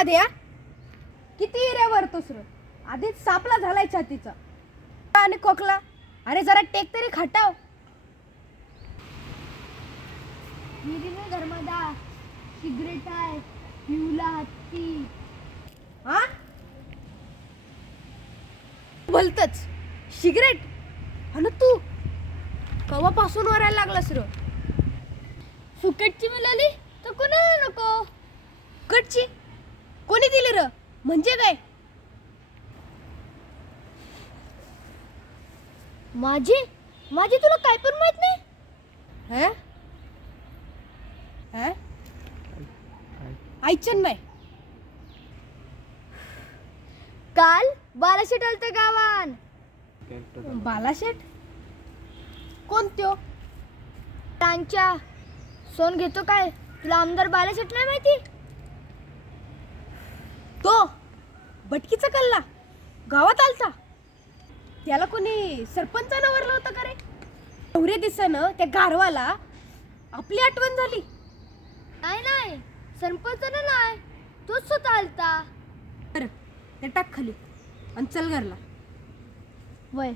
माध्या किती हिऱ्यावर तोस र आधीच सापला झालाय छातीचा आणि खोकला. अरे जरा टेक तरी खटाव. धर्मदा सिगरेट आहे पिवला हत्ती हा बोलतच सिगरेट. आणि तू कवापासून वरायला लागलास र. फुकटची मिळाली तर कोणाला नको. फुकटची कोणी दिली र म्हणजे काय. माझी माझी तुला काय पण माहित नाही. ऐचन नाही. काल बालाशेट आलत गावान. बालाशेट कोणत्यो. त्यांच्या सोन घेतो काय तुला आमदार बालाशेट नाही माहिती. तो बटकीचा कल्ला गावात आलता. त्याला कोणी सरपंचानं वरलं होतं का रे. एवढे दिसनं त्या गारवाला आपली आठवण झाली. नाही नाही सरपंचानं नाही तोच स्वतः आलता. बरं ते टाक खाली आणि चल घरला. वय